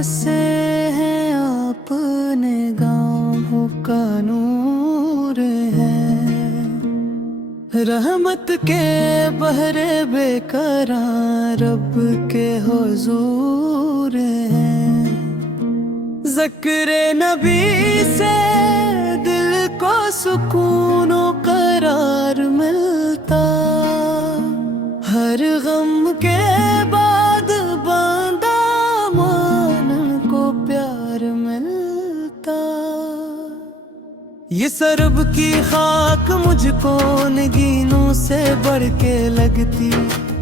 बसे हैं आप, निगाहों का नूर है। रहमत के बहरे बेकरार रब के हुजूर हैं। ज़िक्र नबी से दिल को सुकून और करार मिलता। हर गम के बाद बांदा मान को प्यार मिलता। ये सरब की खाक मुझको नगीनों से बढ़ के लगती।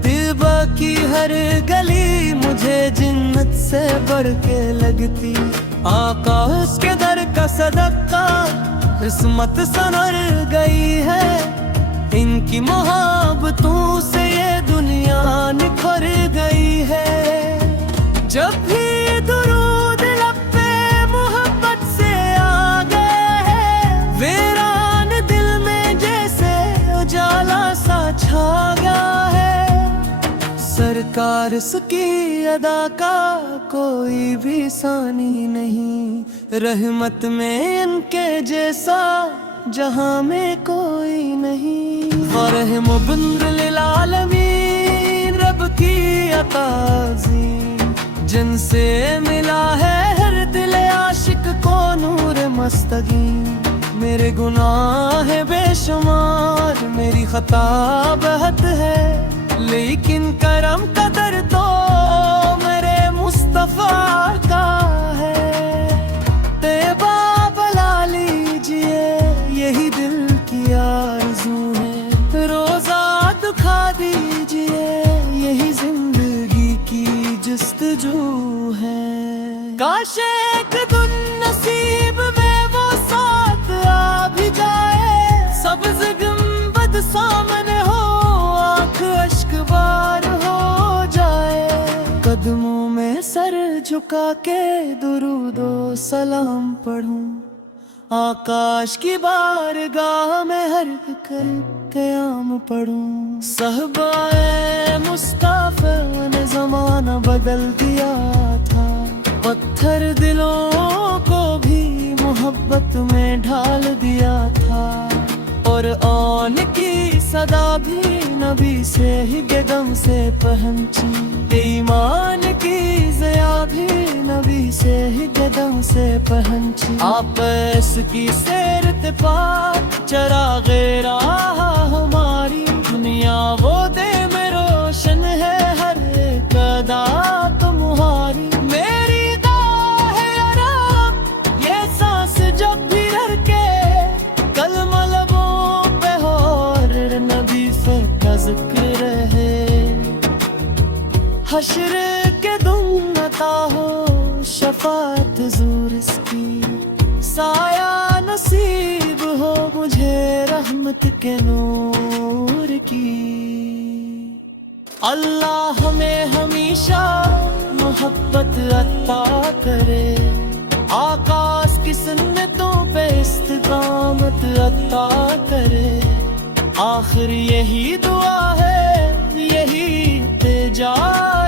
तिबा की हर गली मुझे जिन्नत से बढ़ के लगती। आका उसके दर का सदका किस्मत संवर गई है। इनकी मोहब्बतों से ये दुनिया निखर गई है। जब भी दुरूद लब पे मोहब्बत से आ गए हैं, वीरान दिल में जैसे उजाला सा छा गया है। सरकार उसकी अदा का कोई भी सानी नहीं। रहमत में इनके जैसा जहां में कोई नहीं। रहम बिल आलमीन रब की अताज़ी, जिनसे मिला है हर दिल आशिक को नूर मस्तगी। मेरे गुनाह है बेशुमार, मेरी खता बहुत है, लेकिन करम कदर तो मेरे मुस्तफा का है। तैबा बुला लीजिए यही दिल की आरज़ू है। रोज़ा दुखा दीजिए यही जिंदगी की जस्तजू है। काश एक दिन नसीब में वो साथ आ भी जाए। सब्ज़ गुंबद सामने हो, आँख अश्क बार हो जाए। कदमों में सर झुका के दुरूदो सलाम पढ़ूं। आकाश की बारगाह में हर कर क़याम पढ़ूं। सहबाए मुस्तफ़ा ने ज़माना बदल दिया था। पत्थर दिलों को भी मोहब्बत में ढाल दिया था। और आन की सदा भी नबी से ही गम से पहुंची। ईमान की ज़िया भी नबी से ही कदम से पहुंची। आप की सैरत पाक चराग़े राह हमारी। दुनिया वो दे में रोशन है हर एक अदा तुम्हारी। मेरी दुआ है या रब ये सांस जब भी रखे, कलमा लबों पे हो और नबी से का ज़िक्र रहे। हश्र के दिन अता हो शफाअत ज़ूर इसकी। साया नसीब हो मुझे रहमत के नूर की। अल्लाह हमें हमेशा मोहब्बत अता करे। आकाश की सुन्नतों पे इस्तिकामत अता करे। आखिर यही दुआ है यही इल्तिजा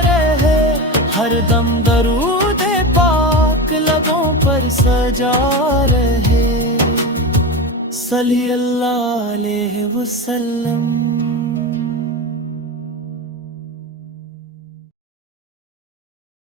रहे। हर दम दरूद पाक लबों पर सजा रहे। सल्ली अल्लाह अलैहि वसल्लम।